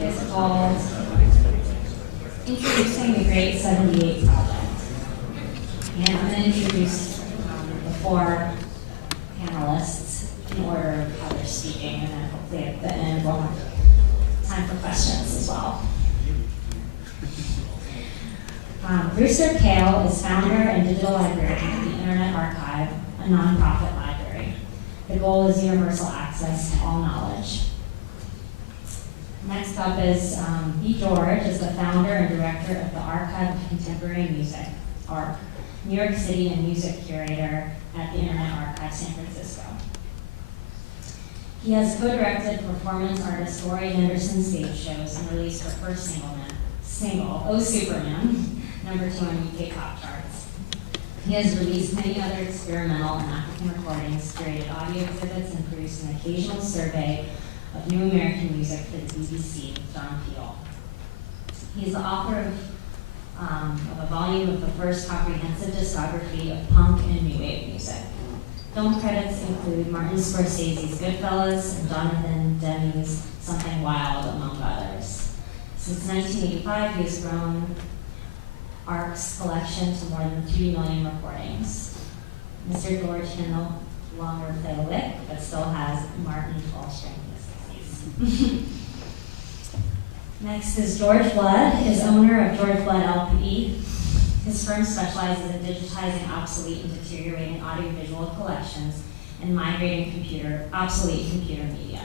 is called Introducing the Great 78 Project. And I'm going to introduce the four panelists in order of how they're speaking, and then hopefully at the end we'll have time for questions as well. Brewster Kahle is founder and digital librarian of the Internet Archive, a nonprofit library. The goal is universal access to all knowledge. Next up is B. George is the founder and director of the Archive of Contemporary Music, ARC, New York City and music curator at the Internet Archive, San Francisco. He has co-directed performance artist Laurie Anderson stage shows and released her first single, Oh Superman, #2 on UK pop charts. He has released many other experimental and African recordings, curated audio exhibits, and produced an occasional survey of new American music for the BBC with John Peel. He is the author of a volume of the first comprehensive discography of punk and new wave music. Film credits include Martin Scorsese's Goodfellas and Jonathan Demme's Something Wild, among others. Since 1985, he has grown ARSC collection to more than 3 million recordings. Mr. George can no longer play a lick, but still has Martin 12-string in his 60s. Next is George Blood, is owner of George Blood LP. His firm specializes in digitizing obsolete and deteriorating audiovisual collections and migrating obsolete computer media.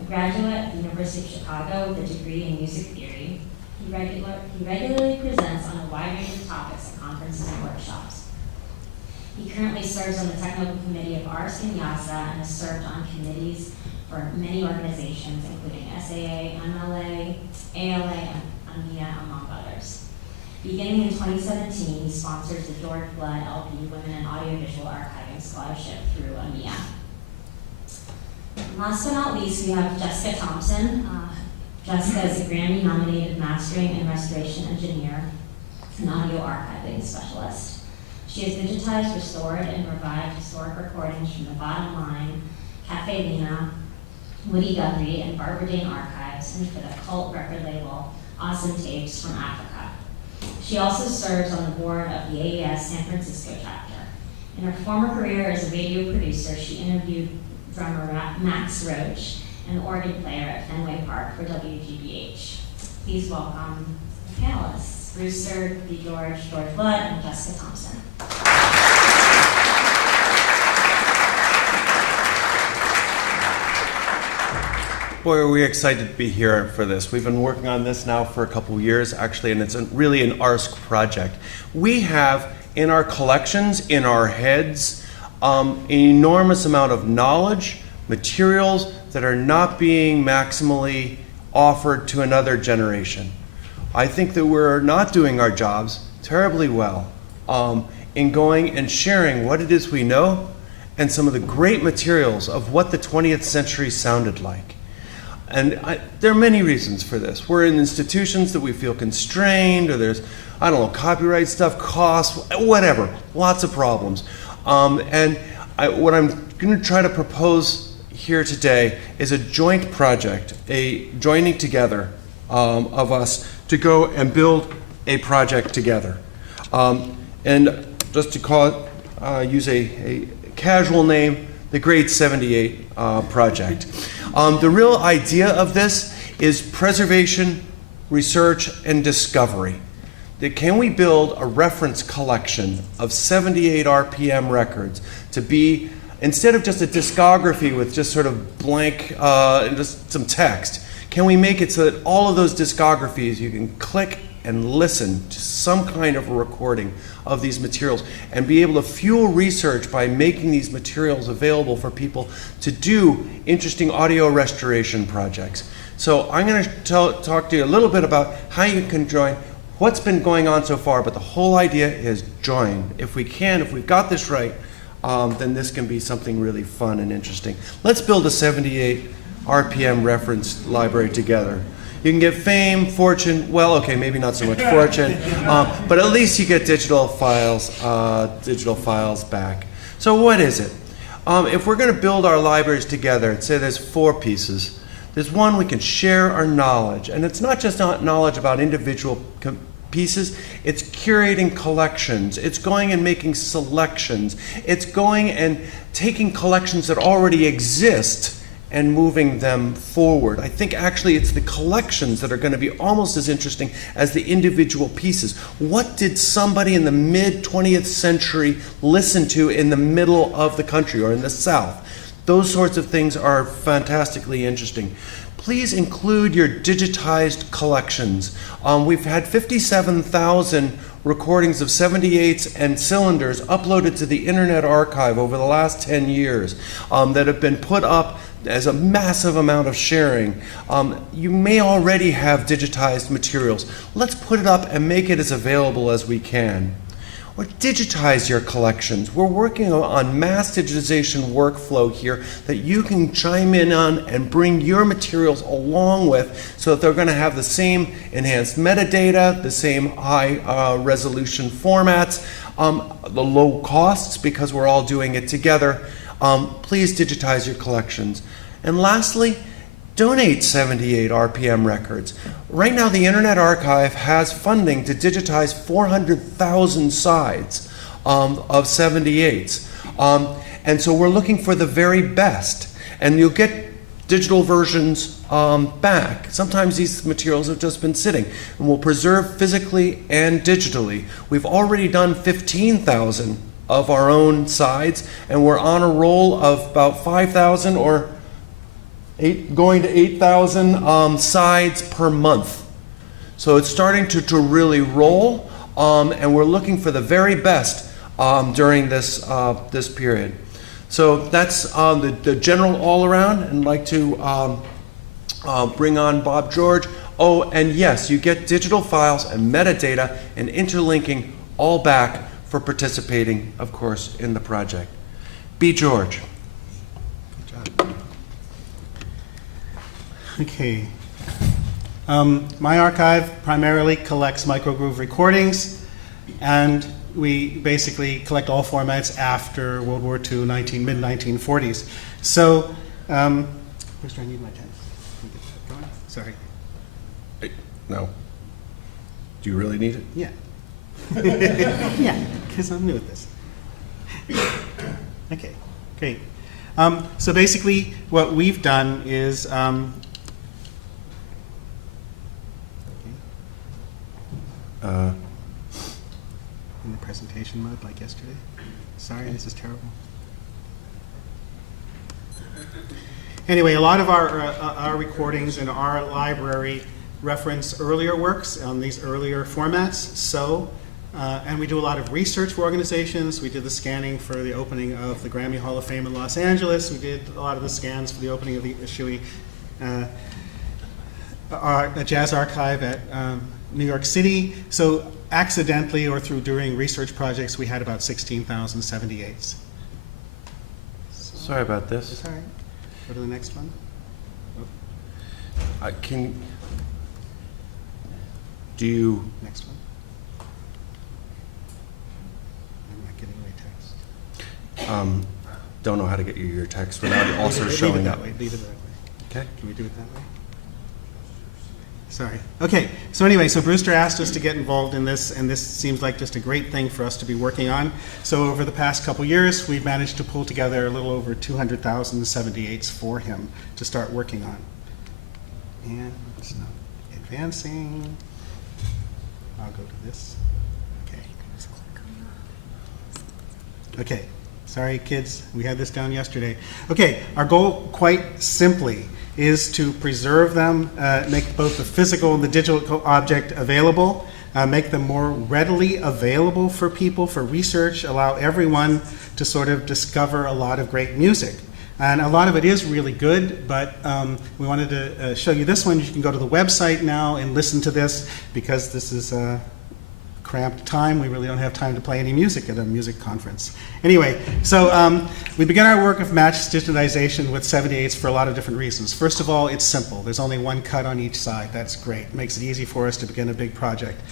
A graduate at the University of Chicago with a degree in music theory, he regularly presents on a wide range of topics at conferences and workshops. He currently serves on the technical committee of ARSC and YASA and has served on committees for many organizations, including SAA, MLA, ALA, and AMIA, among others. Beginning in 2017, he sponsors the George Blood LP Women in Audiovisual Archiving Scholarship through AMIA. Last but not least, we have Jessica Thompson. Jessica is a Grammy-nominated mastering and restoration engineer and audio archiving specialist. She has digitized, restored, and revived historic recordings from the Bottom Line, Cafe Lena, Woody Guthrie, and Barbara Dane archives, and for the cult record label Awesome Tapes from Africa. She also serves on the board of the AES San Francisco chapter. In her former career as a radio producer, she interviewed drummer Max Roach, an organ player at Fenway Park for WGBH. Please welcome the panelists, Brewster, B. George, George Blood, and Jessica Thompson. Boy, are we excited to be here for this. We've been working on this now for a couple of years, actually, and it's really an ARSC project. We have in our collections, in our heads, an enormous amount of knowledge, materials that are not being maximally offered to another generation. I think that we're not doing our jobs terribly well in going and sharing what it is we know and some of the great materials of what the 20th century sounded like. And there are many reasons for this. We're in institutions that we feel constrained, or there's, I don't know, copyright stuff, costs, whatever, lots of problems. What I'm going to try to propose here today is a joint project, a joining together of us to go and build a project together. And just to call it, use a casual name, the Great 78 Project. The real idea of this is preservation, research, and discovery. Can we build a reference collection of 78 RPM records to be, instead of just a discography with just sort of blank, just some text, can we make it so that all of those discographies you can click and listen to some kind of a recording of these materials and be able to fuel research by making these materials available for people to do interesting audio restoration projects. So I'm going to talk to you a little bit about how you can join, what's been going on so far, but the whole idea is join. If we can, if we've got this right, then this can be something really fun and interesting. Let's build a 78 RPM reference library together. You can get fame, fortune, well, okay, maybe not so much fortune, but at least you get digital files back. So what is it? If we're going to build our libraries together, say there's 4 pieces. There's one, we can share our knowledge. And it's not just knowledge about individual pieces, it's curating collections. It's going and making selections. It's going and taking collections that already exist and moving them forward. I think actually it's the collections that are going to be almost as interesting as the individual pieces. What did somebody in the mid-20th century listen to in the middle of the country or in the South? Those sorts of things are fantastically interesting. Please include your digitized collections. We've had 57,000 recordings of 78s and cylinders uploaded to the Internet Archive over the last 10 years that have been put up as a massive amount of sharing. You may already have digitized materials. Let's put it up and make it as available as we can. Or digitize your collections. We're working on mass digitization workflow here that you can chime in on and bring your materials along with so that they're going to have the same enhanced metadata, the same high resolution formats, the low costs because we're all doing it together. Please digitize your collections. And lastly, donate 78 RPM records. Right now, the Internet Archive has funding to digitize 400,000 sides of 78s. And so we're looking for the very best. And you'll get digital versions back. Sometimes these materials have just been sitting. And we'll preserve physically and digitally. We've already done 15,000 of our own sides, and we're on a roll of about 5,000 or going to 8,000 sides per month. So it's starting to really roll, and we're looking for the very best during this period. So that's the general all around, and I'd like to bring on Bob George. Oh, and yes, you get digital files and metadata and interlinking all back for participating, of course, in the project. B. George. Good job. Okay. My archive primarily collects microgroove recordings, and we basically collect all formats after World War II, mid-1940s. So, Brewster, I need my pen. Can we get that going? Sorry. No. Do you really need it? Yeah. Yeah, because I'm new at this. Okay, great. So basically, what we've done is in the presentation mode like yesterday. Sorry, this is terrible. Anyway, a lot of our recordings in our library reference earlier works on these earlier formats. So, and we do a lot of research for organizations. We did the scanning for the opening of the Grammy Hall of Fame in Los Angeles. We did a lot of the scans for the opening of the Shui Jazz Archive at New York City. So accidentally or through doing research projects, we had about 16,000 78s. Sorry about this. It's all right. Go to the next one. Do you? Next one. I'm not getting my text. Don't know how to get you your text without it also showing up. Leave it that way. Okay. Can we do it that way? Sorry. Okay, so anyway, so Brewster asked us to get involved in this, and this seems like just a great thing for us to be working on. So over the past couple years, we've managed to pull together a little over 200,000 78s for him to start working on. And it's not advancing. I'll go to this. Okay. Okay, sorry kids, we had this down yesterday. Okay, our goal quite simply is to preserve them, make both the physical and the digital object available, make them more readily available for people for research, allow everyone to sort of discover a lot of great music. And a lot of it is really good, but we wanted to show you this one. You can go to the website now and listen to this because this is cramped time. We really don't have time to play any music at a music conference. Anyway, so we begin our work of match digitization with 78s for a lot of different reasons. First of all, it's simple. There's only one cut on each side. That's great. It makes it easy for us to begin a big project.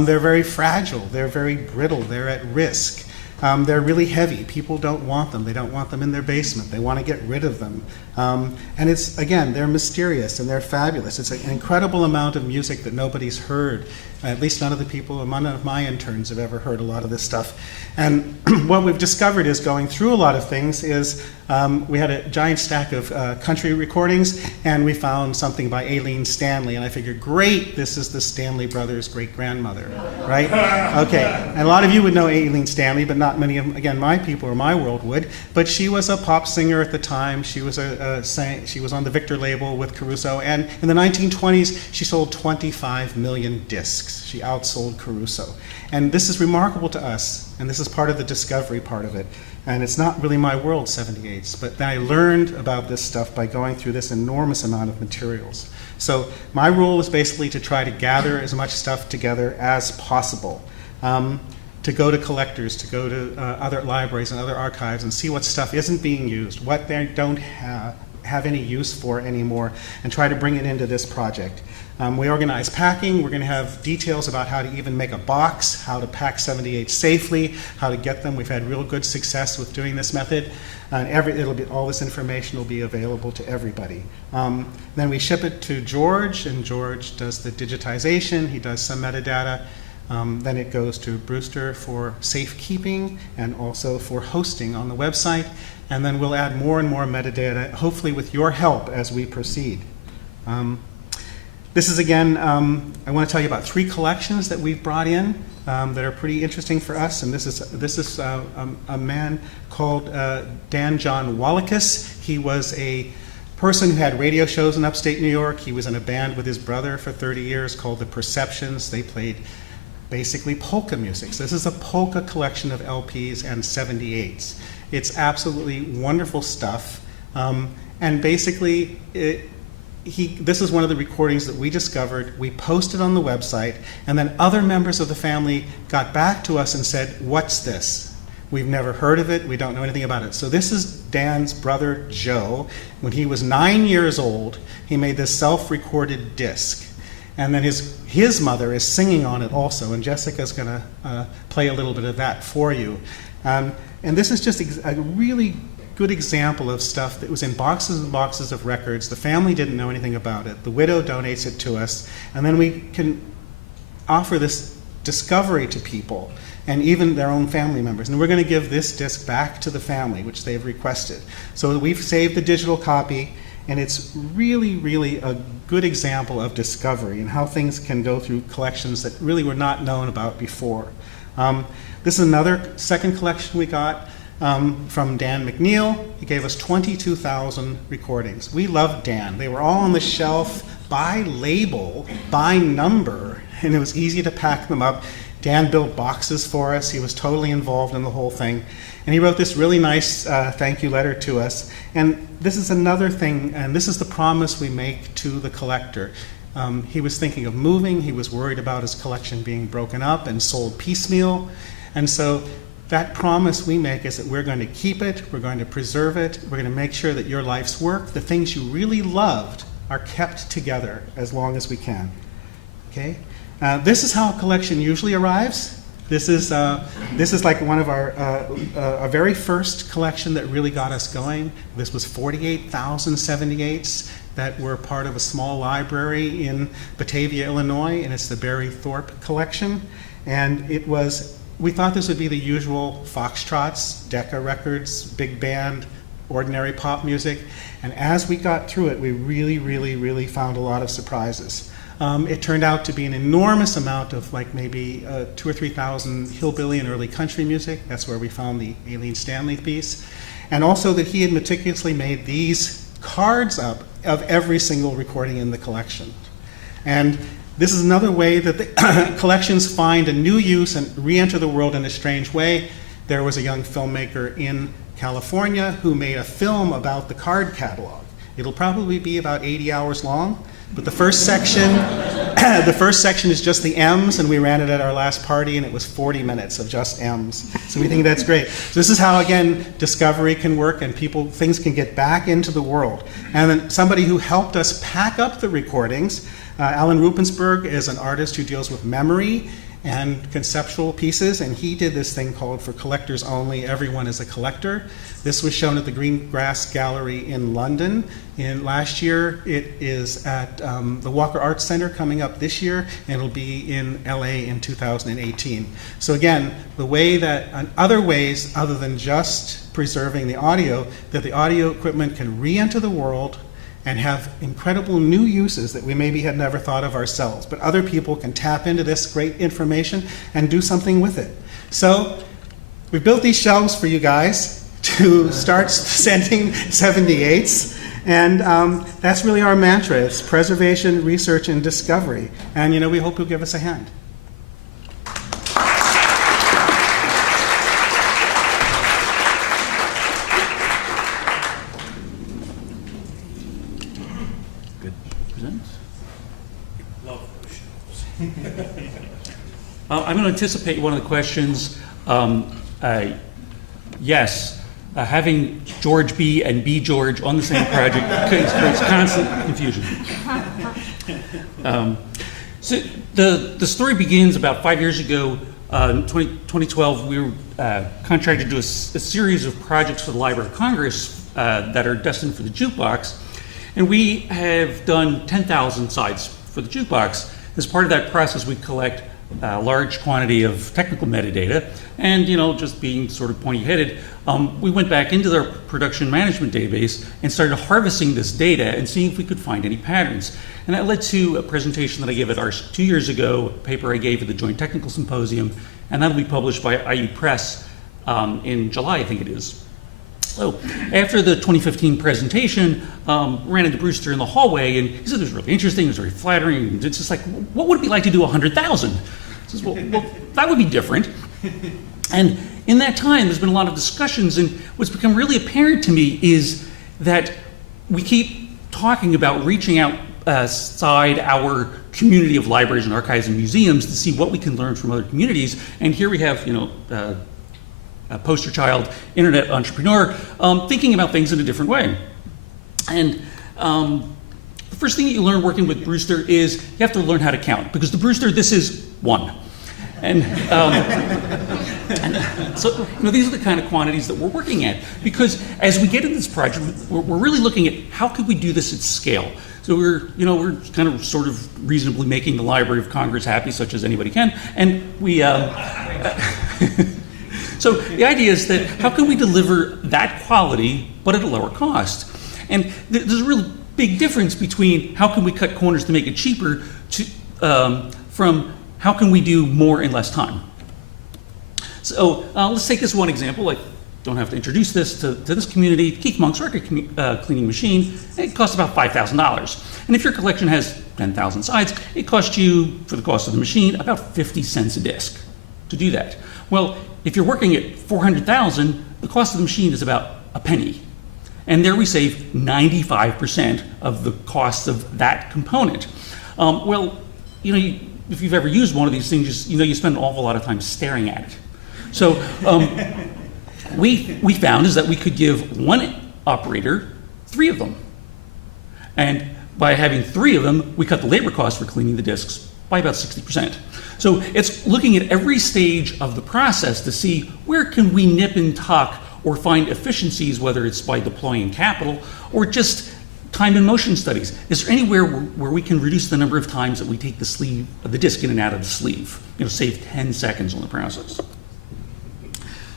They're very fragile. They're very brittle. They're at risk. They're really heavy. People don't want them. They don't want them in their basement. They want to get rid of them. And it's, again, they're mysterious and they're fabulous. It's an incredible amount of music that nobody's heard. At least none of the people, none of my interns have ever heard a lot of this stuff. And what we've discovered is going through a lot of things is we had a giant stack of country recordings, and we found something by Aileen Stanley, and I figured, great, this is the Stanley brothers' great-grandmother, right? Okay, and a lot of you would know Aileen Stanley, but not many of, again, my people or my world would, but she was a pop singer at the time. She was she was on the Victor label with Caruso, and in the 1920s, she sold 25 million discs. She outsold Caruso. And this is remarkable to us, and this is part of the discovery part of it. And it's not really my world, 78s, but then I learned about this stuff by going through this enormous amount of materials. So my role is basically to try to gather as much stuff together as possible, to go to collectors, to go to other libraries and other archives and see what stuff isn't being used, what they don't have any use for anymore, and try to bring it into this project. We organize packing. We're going to have details about how to even make a box, how to pack 78 safely, how to get them. We've had real good success with doing this method. And all this information will be available to everybody. Then we ship it to George, and George does the digitization. He does some metadata. Then it goes to Brewster for safekeeping and also for hosting on the website. And then we'll add more and more metadata, hopefully with your help as we proceed. This is, again, I want to tell you about 3 collections that we've brought in that are pretty interesting for us. And this is a man called Dan John Wallakus. He was a person who had radio shows in upstate New York. He was in a band with his brother for 30 years called the Perceptions. They played basically polka music. So this is a polka collection of LPs and 78s. It's absolutely wonderful stuff. And basically, this is one of the recordings that we discovered. We posted on the website, and then other members of the family got back to us and said, what's this? We've never heard of it. We don't know anything about it. So this is Dan's brother, Joe. When he was 9 years old, he made this self-recorded disc. And then his mother is singing on it also, and Jessica's going to play a little bit of that for you. And this is just a really good example of stuff that was in boxes and boxes of records. The family didn't know anything about it. The widow donates it to us, and then we can offer this discovery to people and even their own family members. And we're going to give this disc back to the family, which they've requested. So we've saved the digital copy, and it's really, really a good example of discovery and how things can go through collections that really were not known about before. This is another second collection we got from Dan McNeil. He gave us 22,000 recordings. We loved Dan. They were all on the shelf by label, by number, and it was easy to pack them up. Dan built boxes for us. He was totally involved in the whole thing. And he wrote this really nice thank you letter to us. And this is another thing, and this is the promise we make to the collector. He was thinking of moving. He was worried about his collection being broken up and sold piecemeal. And so that promise we make is that we're going to keep it, we're going to preserve it, we're going to make sure that your life's work, the things you really loved, are kept together as long as we can. Okay? This is how a collection usually arrives. This is like one of our very first collection that really got us going. This was 48,000 78s that were part of a small library in Batavia, Illinois, and it's the Barry Thorpe collection. And it was, we thought this would be the usual foxtrots, Decca records, big band, ordinary pop music. And as we got through it, we really, really, really found a lot of surprises. It turned out to be an enormous amount of like maybe 2,000 or 3,000 hillbilly and early country music. That's where we found the Aileen Stanley piece. And also that he had meticulously made these cards up of every single recording in the collection. And this is another way that the collections find a new use and re-enter the world in a strange way. There was a young filmmaker in California who made a film about the card catalog. It'll probably be about 80 hours long, but the first section is just the M's, and we ran it at our last party, and it was 40 minutes of just M's. So we think that's great. So this is how, again, discovery can work, and things can get back into the world. And then somebody who helped us pack up the recordings, Alan Rupensberg, is an artist who deals with memory, and conceptual pieces, and he did this thing called For Collectors Only, Everyone is a Collector. This was shown at the Green Grass Gallery in London last year. It is at the Walker Arts Center coming up this year, and it'll be in LA in 2018. So again, the way that, other ways other than just preserving the audio, that the audio equipment can re-enter the world and have incredible new uses that we maybe had never thought of ourselves. But other people can tap into this great information and do something with it. So we built these shelves for you guys to start sending 78s. And that's really our mantra. It's preservation, research, and discovery. And we hope you'll give us a hand. I'm going to anticipate one of the questions. Yes, having George B. and B. George on the same project creates constant confusion. So the story begins about 5 years ago. In 2012, we were contracted to do a series of projects for the Library of Congress that are destined for the jukebox. And we have done 10,000 sides for the jukebox. As part of that process, we collect a large quantity of technical metadata, and just being sort of pointy-headed, we went back into their production management database and started harvesting this data and seeing if we could find any patterns. And that led to a presentation that I gave at ARSC 2 years ago, a paper I gave at the Joint Technical Symposium, and that'll be published by IU Press in July, I think it is. So after the 2015 presentation, ran into Brewster in the hallway, and he said it was really interesting, it was very flattering. It's just like, what would it be like to do 100,000? I says, well, that would be different. And in that time, there's been a lot of discussions, and what's become really apparent to me is that we keep talking about reaching outside our community of libraries and archives and museums to see what we can learn from other communities. And here we have, a poster child, internet entrepreneur, thinking about things in a different way. And the first thing that you learn working with Brewster is you have to learn how to count, because to Brewster, this is 1. And so these are the kind of quantities that we're working at, because as we get into this project, we're really looking at how could we do this at scale. So we're kind of sort of reasonably making the Library of Congress happy, such as anybody can, and we. So the idea is that how can we deliver that quality but at a lower cost? And there's a really big difference between how can we cut corners to make it cheaper from how can we do more in less time. So let's take this one example. I don't have to introduce this to this community. Keith Monk's record cleaning machine, it costs about $5,000. And if your collection has 10,000 sides, it costs you, for the cost of the machine, about 50 cents a disc to do that. Well, if you're working at 400,000, the cost of the machine is about a penny. And there we save 95% of the cost of that component. If you've ever used one of these things, you spend an awful lot of time staring at it. So we found is that we could give one operator 3 of them. And by having 3 of them, we cut the labor cost for cleaning the discs by about 60%. So it's looking at every stage of the process to see where can we nip and tuck or find efficiencies, whether it's by deploying capital or just time and motion studies. Is there anywhere where we can reduce the number of times that we take the disc in and out of the sleeve? Save 10 seconds on the process.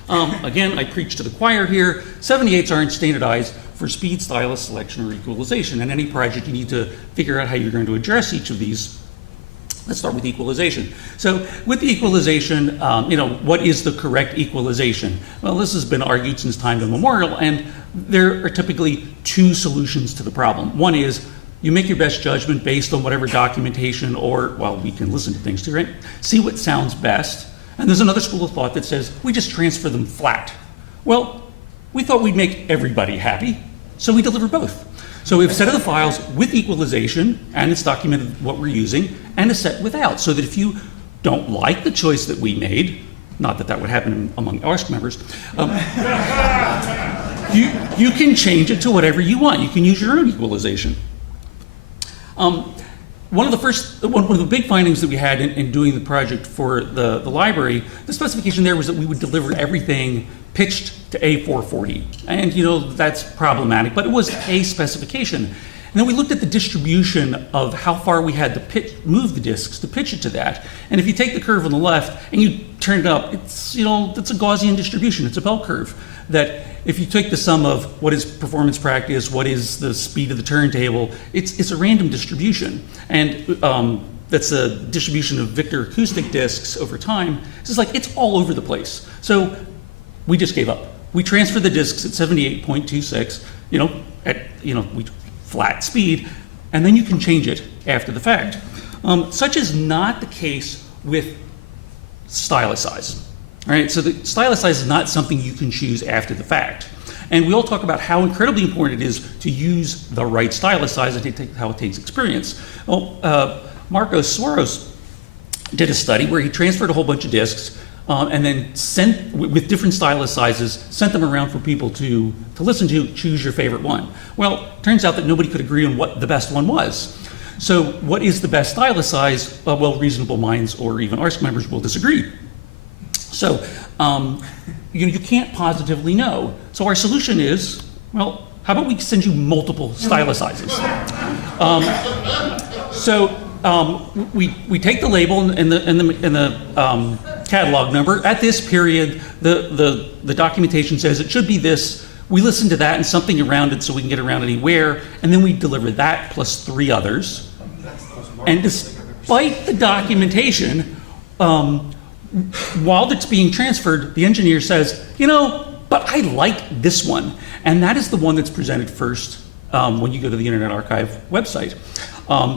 Again, I preach to the choir here. 78s aren't standardized for speed, stylus, selection, or equalization. And any project, you need to figure out how you're going to address each of these. Let's start with equalization. So with the equalization, what is the correct equalization? Well, this has been argued since time immemorial, and there are typically 2 solutions to the problem. One is you make your best judgment based on whatever documentation we can listen to things too, right? See what sounds best. And there's another school of thought that says we just transfer them flat. Well, we thought we'd make everybody happy, so we deliver both. So we have a set of the files with equalization, and it's documented what we're using, and a set without, so that if you don't like the choice that we made, not that that would happen among ARSC members, you can change it to whatever you want. You can use your own equalization. one of the big findings that we had in doing the project for the library, the specification there was that we would deliver everything pitched to A440. And that's problematic, but it was a specification. And then we looked at the distribution of how far we had to move the disks to pitch it to that. And if you take the curve on the left and you turn it up, it's a Gaussian distribution. It's a bell curve. That if you take the sum of what is performance practice, what is the speed of the turntable, it's a random distribution. And that's a distribution of Victor acoustic disks over time. It's all over the place. So we just gave up. We transferred the disks at 78.26, we flat speed, and then you can change it after the fact. Such is not the case with stylus size. All right, so the stylus size is not something you can choose after the fact. And we all talk about how incredibly important it is to use the right stylus size and how it takes experience. Well, Marcos Soros did a study where he transferred a whole bunch of disks and then sent, with different stylus sizes, sent them around for people to listen to, choose your favorite one. Well, turns out that nobody could agree on what the best one was. So what is the best stylus size? Well, reasonable minds or even ARSC members will disagree. So you can't positively know. So our solution is, well, how about we send you multiple stylus sizes? We take the label and the catalog number. At this period, the documentation says it should be this. We listen to that and something around it so we can get around anywhere, and then we deliver that plus 3 others. And despite the documentation, while it's being transferred, the engineer says, but I like this one. And that is the one that's presented first when you go to the Internet Archive website.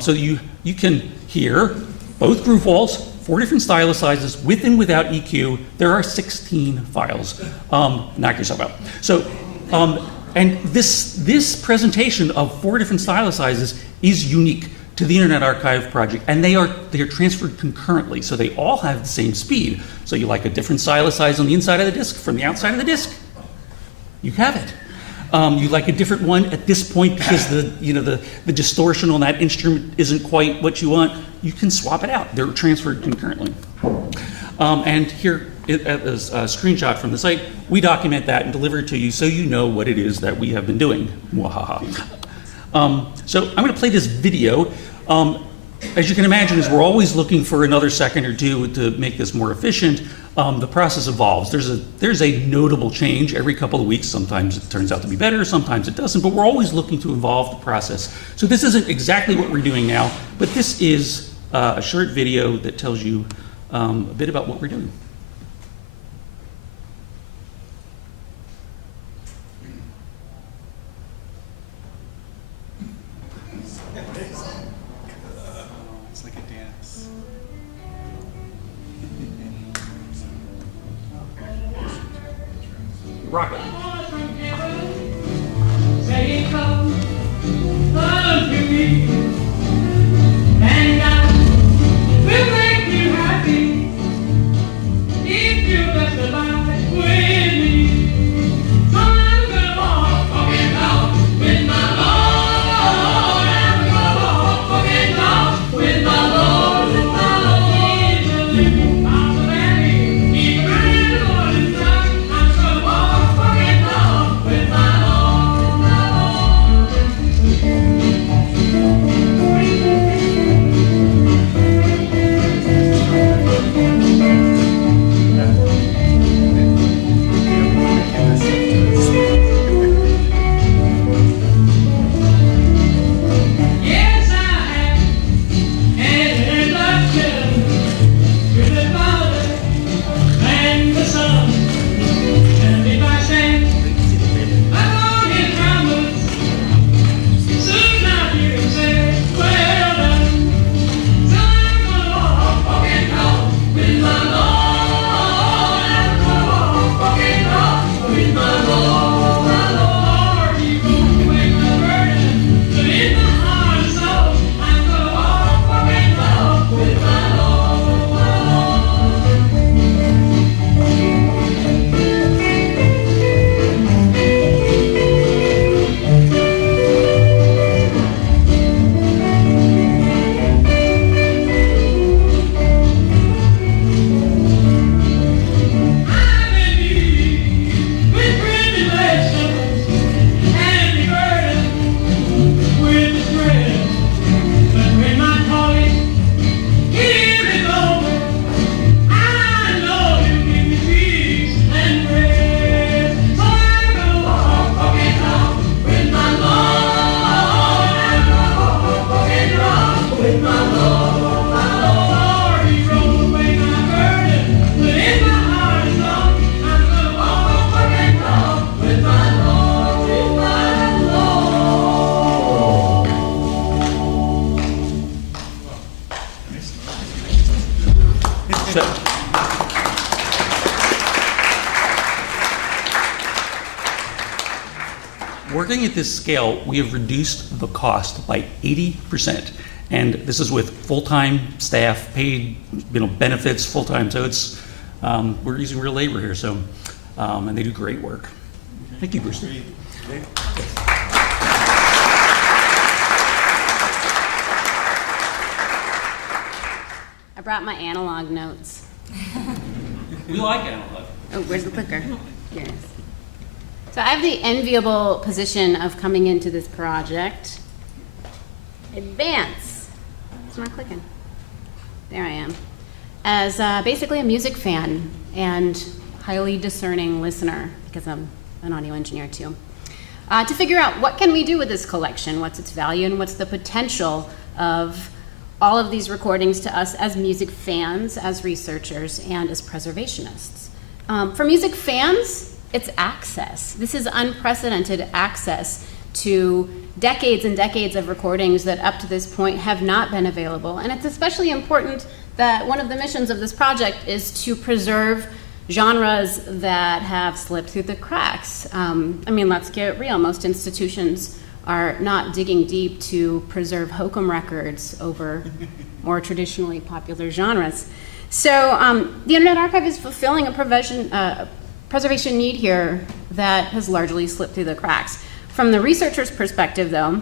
So you can hear both groove walls, 4 different stylus sizes, with and without EQ. There are 16 files. Knock yourself out. So, and this presentation of 4 different stylus sizes is unique to the Internet Archive project, and they are transferred concurrently, so they all have the same speed. So you like a different stylus size on the inside of the disk from the outside of the disk, you have it. You like a different one at this point because the distortion on that instrument isn't quite what you want, you can swap it out. They're transferred concurrently. And here is a screenshot from the site. We document that and deliver it to you so you know what it is that we have been doing. Mwahaha. So I'm going to play this video. As you can imagine, as we're always looking for another second or two to make this more efficient, the process evolves. There's a notable change every couple of weeks. Sometimes it turns out to be better, sometimes it doesn't, but we're always looking to evolve the process. So this isn't exactly what we're doing now, but this is a short video that tells you a bit about what we're doing. It's like a dance. Rock it. Say come unto me, and I will make you happy if you just abide with me. So I'm gonna walk, walking out with my Lord. I'm gonna walk, walking out with my Lord, with my Lord. I'm the man, he's the man, Lord is right. I'm gonna walk, walking out with my Lord, with my Lord. Working at this scale, we have reduced the cost by 80%. And this is with full-time staff, paid, benefits, full-time. So it's, we're using real labor here, so, and they do great work. Thank you, Brewster. I brought my analog notes. We like analog. Oh, where's the clicker? Here it is. So I have the enviable position of coming into this project. Advance. It's not clicking. There I am. As basically a music fan and highly discerning listener, because I'm an audio engineer too, to figure out what can we do with this collection, what's its value, and what's the potential of all of these recordings to us as music fans, as researchers, and as preservationists. For music fans, it's access. This is unprecedented access to decades and decades of recordings that up to this point have not been available. And it's especially important that one of the missions of this project is to preserve genres that have slipped through the cracks. I mean, let's get real. Most institutions are not digging deep to preserve hokum records over more traditionally popular genres. So the Internet Archive is fulfilling a preservation need here that has largely slipped through the cracks. From the researcher's perspective, though,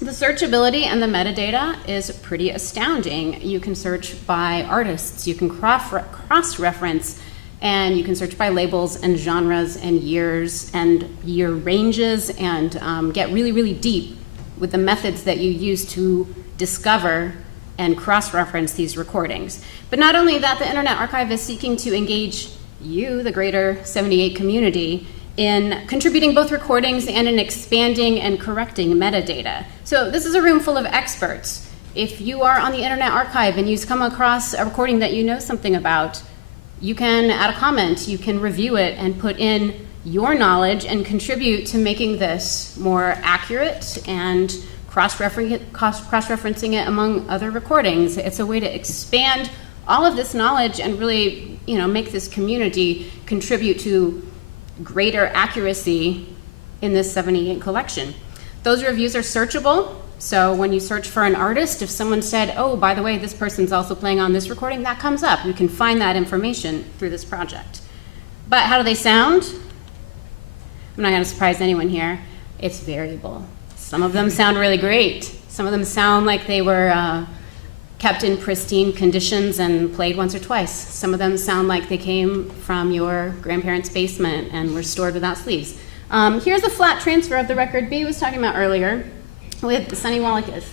the searchability and the metadata is pretty astounding. You can search by artists, you can cross-reference, and you can search by labels and genres and years and year ranges, and get really, really deep with the methods that you use to discover and cross-reference these recordings. But not only that, the Internet Archive is seeking to engage you, the greater 78 community, in contributing both recordings and in expanding and correcting metadata. So this is a room full of experts. If you are on the Internet Archive and you come across a recording that you know something about, you can add a comment, you can review it and put in your knowledge and contribute to making this more accurate and cross-referencing it among other recordings. It's a way to expand all of this knowledge and really, make this community contribute to greater accuracy in this 78 collection. Those reviews are searchable. So when you search for an artist, if someone said, oh, by the way, this person's also playing on this recording, that comes up. You can find that information through this project. But how do they sound? I'm not going to surprise anyone here. It's variable. Some of them sound really great. Some of them sound like they were kept in pristine conditions and played once or twice. Some of them sound like they came from your grandparents' basement and were stored without sleeves. Here's a flat transfer of the record B was talking about earlier with Sonny Wallace.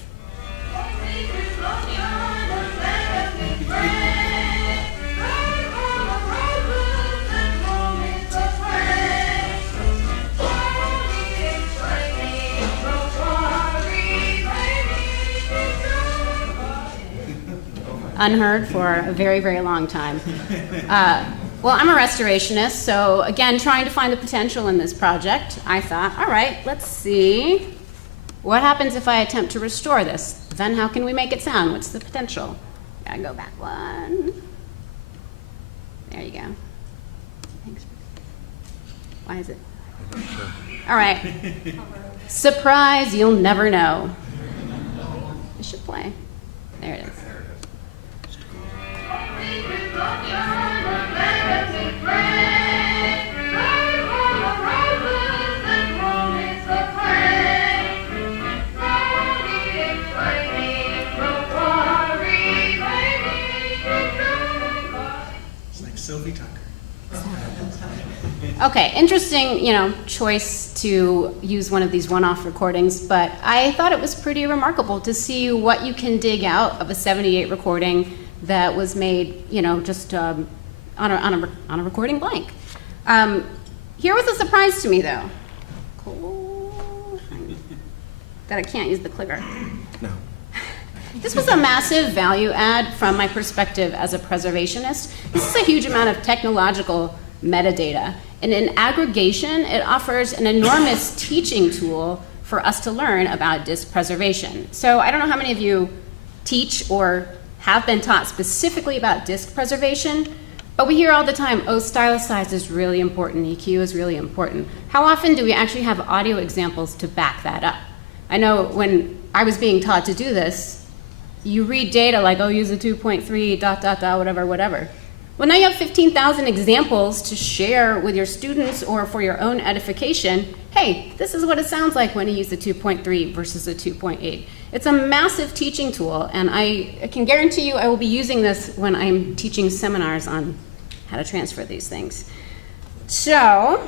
Unheard for a very, very long time. Well, I'm a restorationist, so again, trying to find the potential in this project, I thought, all right, let's see what happens if I attempt to restore this. Then how can we make it sound? What's the potential? Gotta go back one. There you go. Thanks. Why is it? All right. Surprise, you'll never know. It should play. There it is. It's like Sylvie Tucker. Okay, interesting, choice to use one of these one-off recordings, but I thought it was pretty remarkable to see what you can dig out of a 78 recording that was made, just on a recording blank. Here was a surprise to me, though. Cool. That I can't use the clicker. No. This was a massive value add from my perspective as a preservationist. This is a huge amount of technological metadata. And in aggregation, it offers an enormous teaching tool for us to learn about disk preservation. So I don't know how many of you teach or have been taught specifically about disk preservation, but we hear all the time, oh, stylus size is really important, EQ is really important. How often do we actually have audio examples to back that up? I know when I was being taught to do this, you read data like, oh, use a 2.3, ... whatever. Well, now you have 15,000 examples to share with your students or for your own edification. Hey, this is what it sounds like when you use a 2.3 versus a 2.8. It's a massive teaching tool, and I can guarantee you I will be using this when I'm teaching seminars on how to transfer these things. So,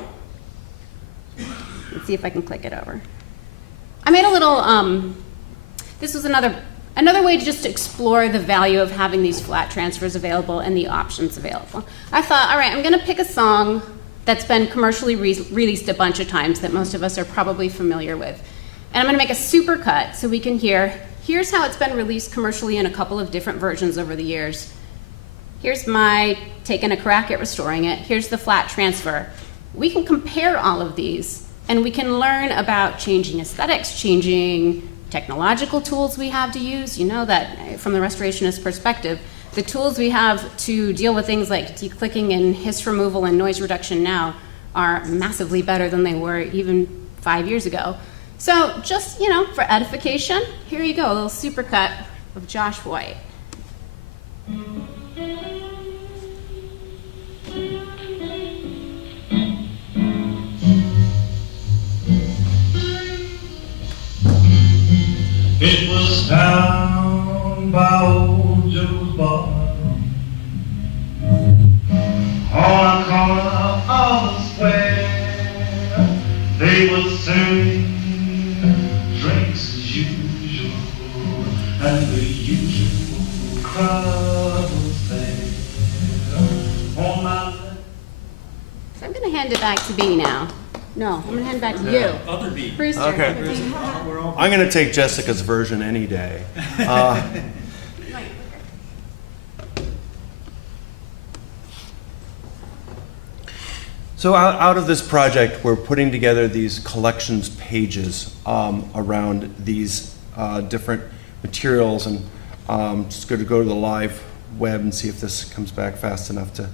let's see if I can click it over. I made a little, this was another way to just explore the value of having these flat transfers available and the options available. I thought, all right, I'm going to pick a song that's been commercially released a bunch of times that most of us are probably familiar with. And I'm going to make a supercut so we can hear, here's how it's been released commercially in a couple of different versions over the years. Here's my taking a crack at restoring it. Here's the flat transfer. We can compare all of these, and we can learn about changing aesthetics, changing technological tools we have to use. You know that from the restorationist perspective, the tools we have to deal with things like declicking and hiss removal and noise reduction now are massively better than they were even 5 years ago. So just, you know, for edification, here you go, a little supercut of Josh White. It was down by old Joe's bar on a corner of the square. They were serving drinks as usual, and the usual crowd was there. On my left. So I'm going to hand it back to B now. No, I'm going to hand it back to you. Other B. Brewster. Okay. I'm going to take Jessica's version any day. So out of this project, we're putting together these collections pages around these different materials, and just going to go to the live web and see if this comes back fast enough to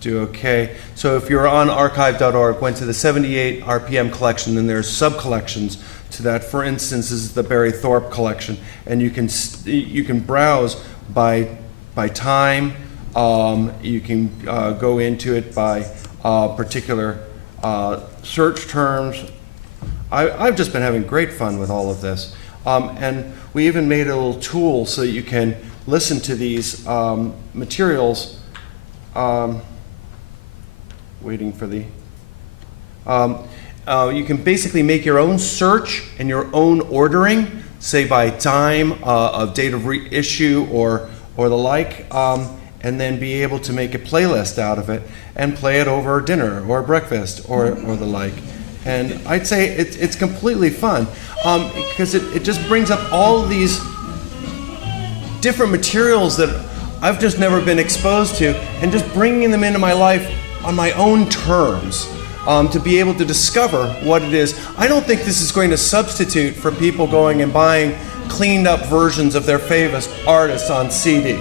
do okay. So if you're on archive.org, went to the 78 RPM collection, and there's sub-collections to that. For instance, this is the Barry Thorpe collection, and you can browse by time. You can go into it by particular search terms. I've just been having great fun with all of this. And we even made a little tool so that you can listen to these materials. Waiting for the... you can basically make your own search and your own ordering, say by time of date of reissue or the like, and then be able to make a playlist out of it and play it over dinner or breakfast or the like. And I'd say it's completely fun because it just brings up all these different materials that I've just never been exposed to, and just bringing them into my life on my own terms to be able to discover what it is. I don't think this is going to substitute for people going and buying cleaned up versions of their favorite artists on CD.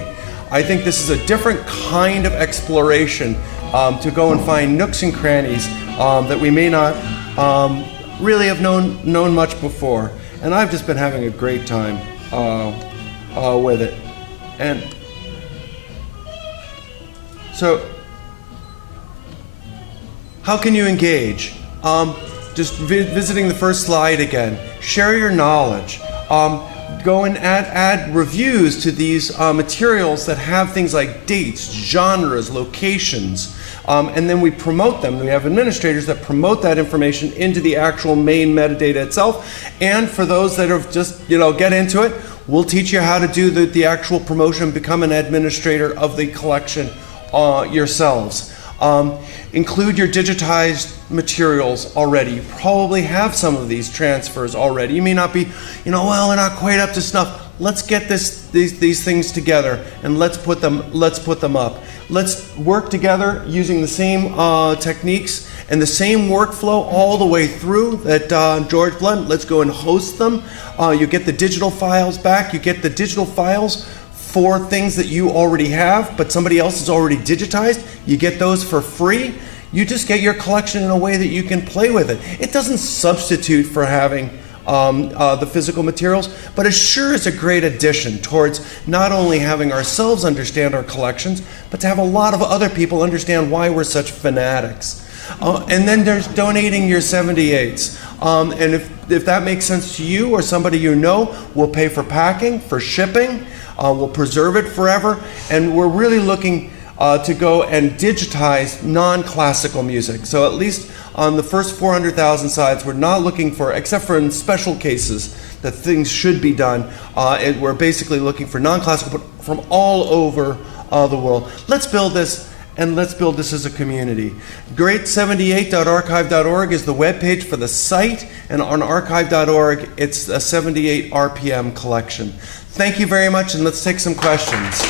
I think this is a different kind of exploration to go and find nooks and crannies that we may not really have known much before. And I've just been having a great time with it. And so, how can you engage? Just visiting the first slide again. Share your knowledge. Go and add reviews to these materials that have things like dates, genres, locations, and then we promote them. We have administrators that promote that information into the actual main metadata itself. And for those that have just, get into it, we'll teach you how to do the actual promotion, become an administrator of the collection yourselves. Include your digitized materials already. You probably have some of these transfers already. You may not be, well, they're not quite up to snuff. let's get these things together and let's put them up. Let's work together using the same techniques and the same workflow all the way through that George Blunt. Let's go and host them. You get the digital files back. You get the digital files for things that you already have, but somebody else has already digitized. You get those for free. You just get your collection in a way that you can play with it. It doesn't substitute for having the physical materials, but it sure is a great addition towards not only having ourselves understand our collections, but to have a lot of other people understand why we're such fanatics. And then there's donating your 78s. And if that makes sense to you or somebody you know, we'll pay for packing, for shipping, we'll preserve it forever, and we're really looking to go and digitize non-classical music. So at least on the first 400,000 sides, we're not looking for, except for in special cases that things should be done, we're basically looking for non-classical, but from all over the world. Let's build this, and let's build this as a community. Great78.archive.org is the webpage for the site, and on archive.org, it's a 78 RPM collection. Thank you very much, and let's take some questions.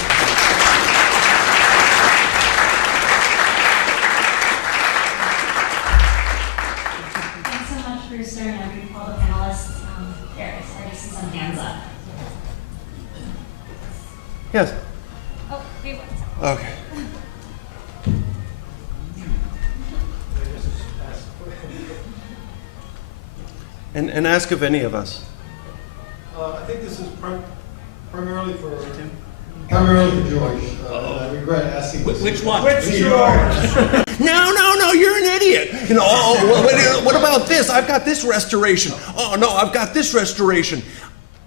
Thanks so much, Brewster, and all the panelists. There, I already see some hands up. Yes? Oh, wait, what? Okay. And ask of any of us. I think this is primarily for Tim. Primarily for George. I regret asking this. Which one? Which George? No, you're an idiot. You know, what about this? I've got this restoration. Oh, no, I've got this restoration.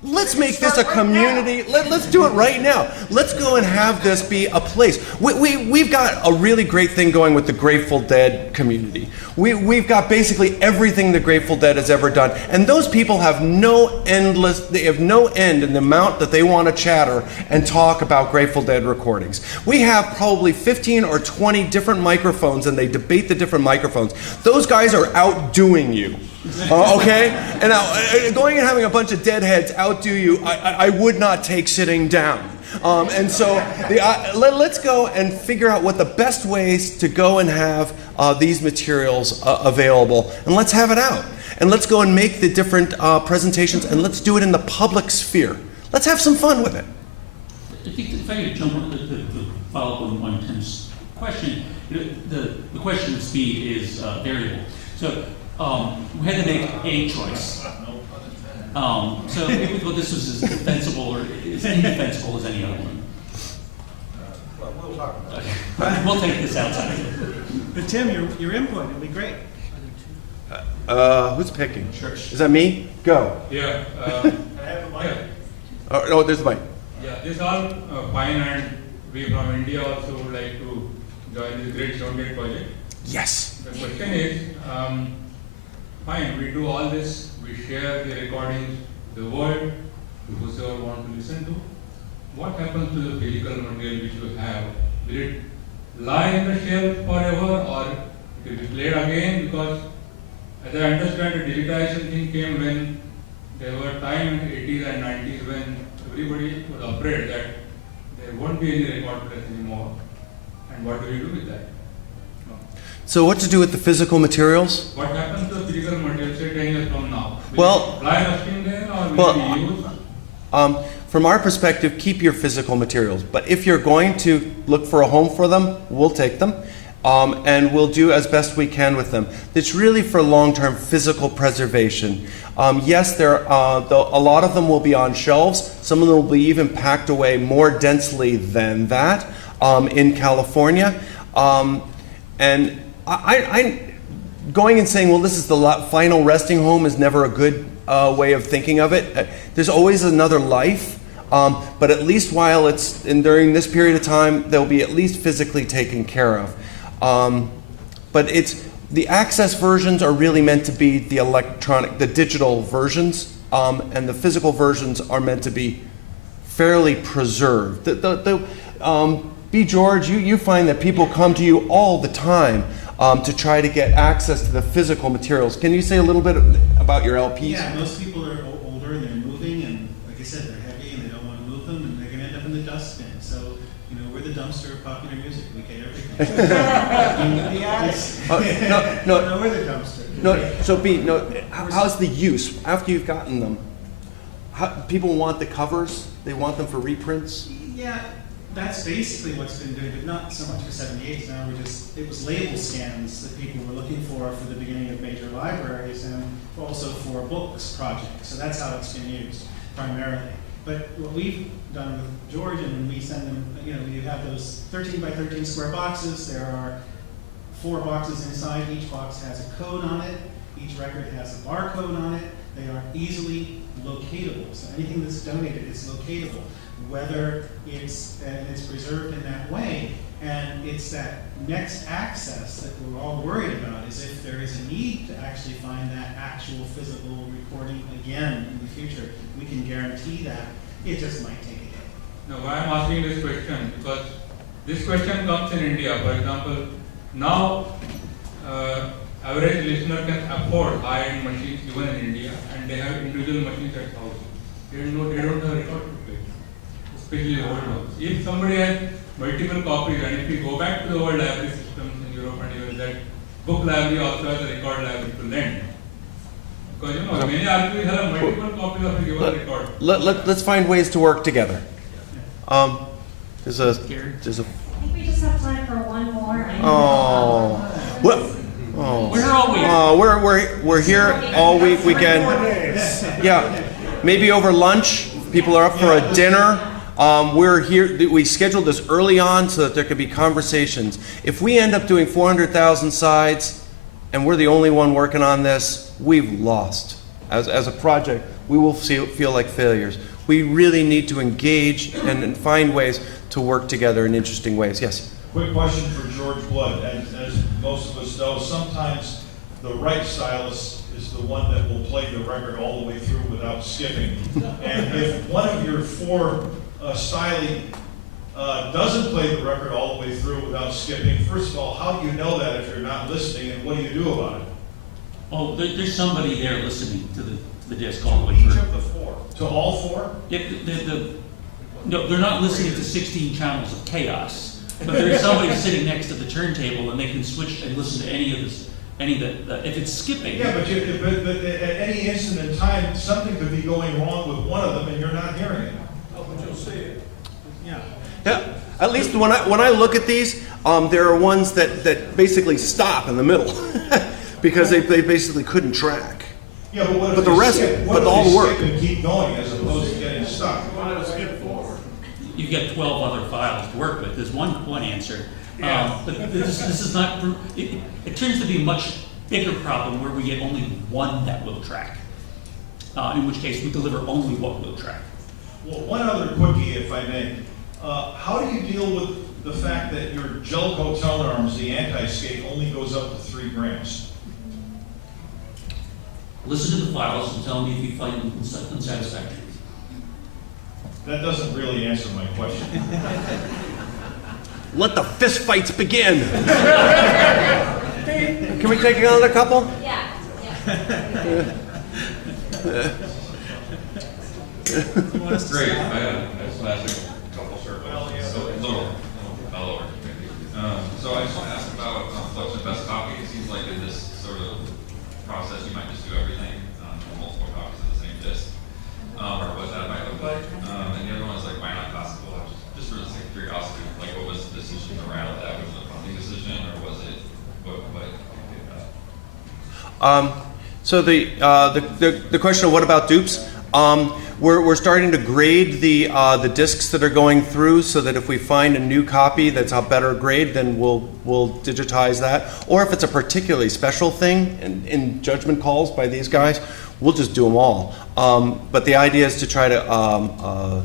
Let's make this a community. Let's do it right now. Let's go and have this be a place. We've got a really great thing going with the Grateful Dead community. We've got basically everything the Grateful Dead has ever done. And those people have they have no end in the amount that they want to chatter and talk about Grateful Dead recordings. We have probably 15 or 20 different microphones, and they debate the different microphones. Those guys are outdoing you. Okay? And now, going and having a bunch of deadheads outdo you, I would not take sitting down. And so let's go and figure out what the best ways to go and have these materials available. And let's have it out. And let's go and make the different presentations, and let's do it in the public sphere. Let's have some fun with it. I think if I could jump on to follow up on Tim's question, the question of speed is variable. So we had to make a choice. So maybe we thought this was as defensible or as indefensible as any other one. We'll talk about it. Okay. We'll take this outside. But Tim, your input will be great. Who's picking? Sure. Is that me? Go. Yeah. I have a mic. Oh, no, there's the mic. Yeah. This all fine, and we from India also would like to join this great Soundgate project. Yes. The question is, fine, we do all this, we share the recordings, the world, to whosoever want to listen to. What happens to the physical material which you have? Will it lie in the shelf forever, or it will be played again? Because as I understand, the digitization thing came when there were time in the 80s and 90s when everybody was afraid that there won't be any record players anymore. And what do we do with that? So what to do with the physical materials? What happens to the physical material, say 10 years from now? Well- Will it lie rusting there, or will Well, it be used? From our perspective, keep your physical materials. But if you're going to look for a home for them, we'll take them. And we'll do as best we can with them. It's really for long-term physical preservation. Yes, a lot of them will be on shelves. Some of them will be even packed away more densely than that in California. And I going and saying, well, this is the final resting home is never a good way of thinking of it. There's always another life. But at least while it's during this period of time, they'll be at least physically taken care of. But the access versions are really meant to be the digital versions, and the physical versions are meant to be fairly preserved. B. George, you find that people come to you all the time to try to get access to the physical materials. Can you say a little bit about your LPs? Yeah, most people are older and they're moving, and like I said, they're heavy and they the dustbin. So, you know, we're the dumpster of popular music. We get everything. The attic. No, We're the dumpster. no. So B, no. How's the use after you've gotten them? People want the covers. They want them for reprints. Yeah, that's basically what's been doing, but not so much for 78s. Now it was label scans that people were looking for the beginning of major libraries and also for books projects. So that's how it's been used primarily. But what we've done with George, and when we send them, you know, you have those 13 by 13 square boxes. There are 4 boxes inside. Each box has a code on it. Each record has a barcode on it. They are easily locatable. So anything that's donated is locatable, whether it's preserved in that way. And it's that next access that we're all worried about, is if there is a need to actually find that actual physical recording again in the future, we can guarantee that. It just might take a day. Now, why I'm asking this question, because this question comes in India. For example, now average listener can afford high-end machines even in India, and they have individual machines at house. They don't have a record to play, especially the old ones. If somebody has multiple copies, and if we go back to the old library systems in Europe and US, that book library also has a record library to lend. Because you know, many libraries have multiple copies of a given record. Let's find ways to work together. There's a. I think we just have time for one more. Oh. Well. Oh. We're all week. Oh, we're here all week. Weekend. Yeah. Maybe over lunch. People are up for a dinner. We're here. We scheduled this early on so that there could be conversations. If we end up doing 400,000 sides, and we're the only one working on this, we've lost. As a project, we will feel like failures. We really need to engage and find ways to work together in interesting ways. Yes? Quick question for George Blood. As most of us know, sometimes the right stylus is the one that will play the record all the way through without skipping. And if one of your 4 styli doesn't play the record all the way through without skipping, first of all, how do you know that if you're not listening, and what do you do about it? Oh, there's somebody there listening to the disc all the way Each through. of the 4? To all 4? Yeah, no, they're not listening to 16 channels of chaos, but there's somebody sitting next to the turntable, and they can switch and listen to any of the if it's skipping. Yeah, but at any instant in time, something could be going wrong with one of them, and you're not hearing it. Oh, but you'll see it. Yeah. Yeah. At least when I look at these, there are ones that basically stop in the middle because they basically couldn't track. Yeah, but what if But the they rest- skip? but What all if they the work. skip and keep going as opposed to getting stuck? Why not skip forward? You've got 12 other files to work with. There's one answer. But this is not, it turns to be a much bigger problem where we get only one that will track. In which case we deliver only what will track. Well, one other quickie, if I may. How do you deal with the fact that your Jelco tone arms, the anti-skate, only goes up to 3 grams? Listen to the files and tell me if you find them unsatisfactory. That doesn't really answer my question. Let the fist fights begin. Can we take another couple? Yeah. That's great. I just want to ask a couple short questions. So, little follow-up. So I just want to ask about flux and best copy. It seems like in this sort of process, you might just do everything multiple copies of the same disc, or what that might look like. And the other one is like, why not classical? Just for the sake of curiosity, like what was the decision around that? Was it a funding decision, or was it what dictated that? So the question of what about dupes? We're starting to grade the discs that are going through, so that if we find a new copy that's a better grade, then we'll digitize that. Or if it's a particularly special thing in judgment calls by these guys, we'll just do them all. But the idea is to try to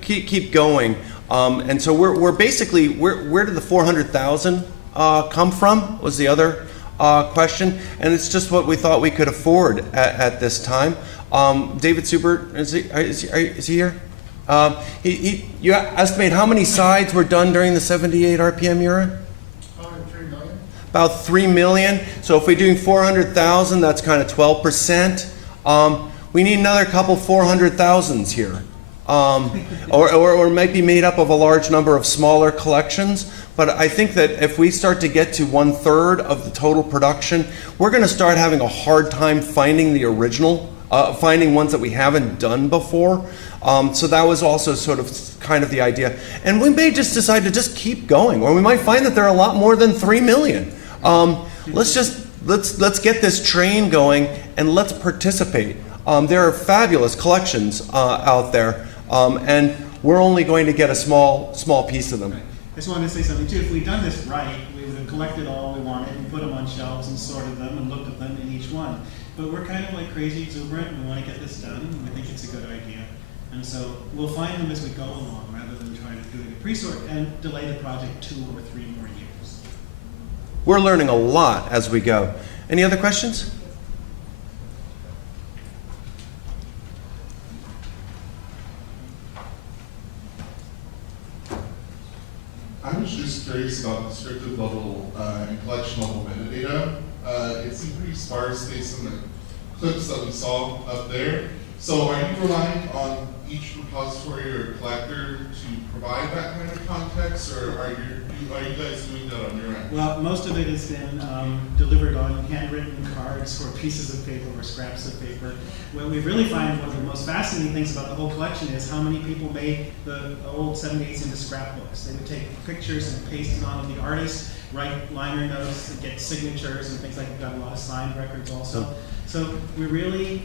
keep going. And so we're basically where did the 400,000 come from? Was the other question, and it's just what we thought we could afford at this time. David Subert, is he here? You estimate how many sides were done during the 78 RPM era? Probably 3 million. About 3 million. So if we're doing 400,000, that's kind of 12%. We need another couple 400,000s here. or might be made up of a large number of smaller collections. But I think that if we start to get to 1/3 of the total production, we're going to start having a hard time finding the original, finding ones that we haven't done before. So that was also sort of kind of the idea. And we may just decide to just keep going, or we might find that there are a lot more than 3 million. Let's get this train going and let's participate. There are fabulous collections out there, and we're only going to get a small piece of them. I just wanted to say something too. If we'd done this right, we would have collected all we wanted and put them on shelves and sorted them and looked at them in each one. But we're kind of like crazy exuberant and we want to get this done and we think it's a good idea. And so we'll find them as we go along rather than trying to do a pre-sort and delay the project 2 or 3 more years. We're learning a lot as we go. Any other questions? I was just curious about descriptive level and collection level metadata. It seemed pretty sparse based on the clips that we saw up there. So are you relying on each repository or collector to provide that kind of context, or are you guys doing that on your end? Well, most of it has been delivered on handwritten cards or pieces of paper or scraps of paper. What we really find one of the most fascinating things about the whole collection is how many people made the old 78s into scrapbooks. They would take pictures and paste it on the artist, write liner notes, and get signatures and things like that. We've got a lot of signed records also. So we really,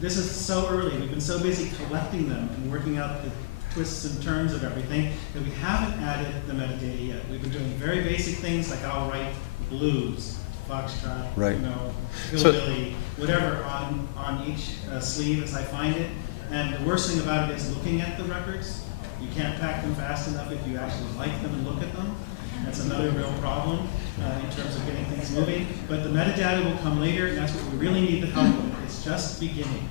this is so early. We've been so busy collecting them and working out the twists and turns of everything that we haven't added the metadata yet. We've been doing very basic things like I'll write blues, foxtrot, Right. hillbilly, whatever on each sleeve as I find it. And the worst thing about it is looking at the records. You can't pack them fast enough if you actually like them and look at them. That's another real problem in terms of getting things moving. But the metadata will come later, and that's what we really need the help with. It's just beginning.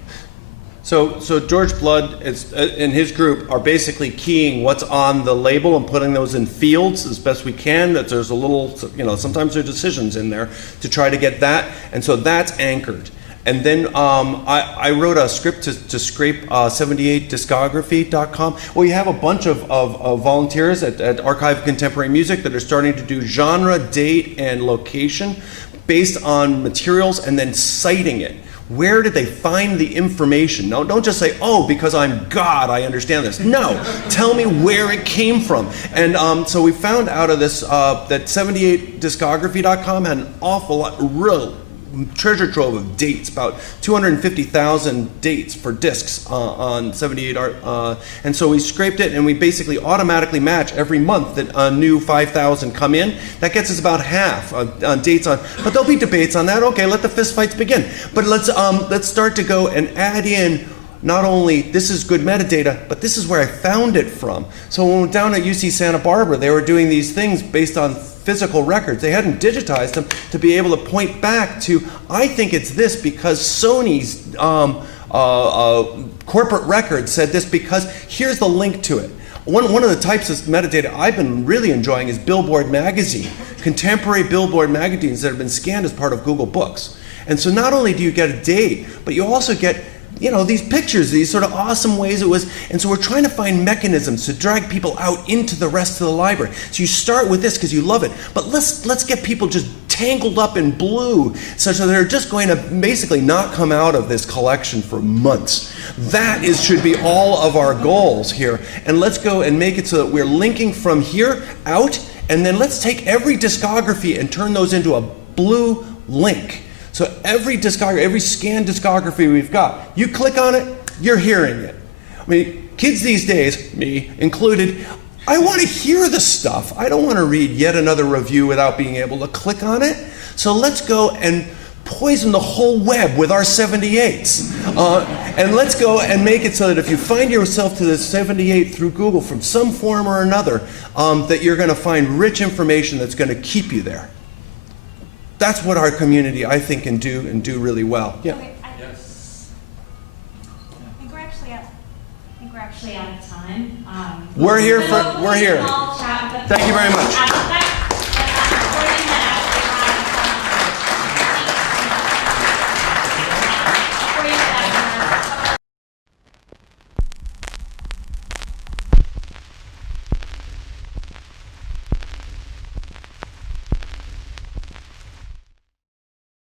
So George Blood and his group are basically keying what's on the label and putting those in fields as best we can. That there's a little, sometimes there are decisions in there to try to get that, and so that's anchored. And then I wrote a script to scrape 78discography.com. Well, you have a bunch of volunteers at Archive of Contemporary Music that are starting to do genre, date, and location based on materials and then citing it. Where did they find the information? No, don't just say, oh, because I'm God, I understand this. No, tell me where it came from. And so we found out of this that 78discography.com had an awful lot, real treasure trove of dates, about 250,000 dates for discs on 78 art. And so we scraped it and we basically automatically match every month that a new 5,000 come in. That gets us about half on dates on, but there'll be debates on that. Okay, let the fist fights begin. But let's start to go and add in not only this is good metadata, but this is where I found it from. So when we were down at UC Santa Barbara, they were doing these things based on physical records. They hadn't digitized them to be able to point back to, I think it's this because Sony's corporate record said this because here's the link to it. One of the types of metadata I've been really enjoying is Billboard magazine, contemporary Billboard magazines that have been scanned as part of Google Books. And so not only do you get a date, but you also get these pictures, these sort of awesome ways it was. And so we're trying to find mechanisms to drag people out into the rest of the library. So you start with this because you love it, but let's get people just tangled up in blue such that they're just going to basically not come out of this collection for months. That should be all of our goals here. And let's go and make it so that we're linking from here out, and then let's take every discography and turn those into a blue link. So every scanned discography we've got, you click on it, you're hearing it. I mean, kids these days, me included, I want to hear the stuff. I don't want to read yet another review without being able to click on it. So let's go and poison the whole web with our 78s. And let's go and make it so that if you find yourself to the 78 through Google from some form or another, that you're going to find rich information that's going to keep you there. That's what our community, I think, can do and do really well. Yeah. Okay, Yes. I think we're actually out of time. We're here. We'll We're here. all chat, but Thank you very much. That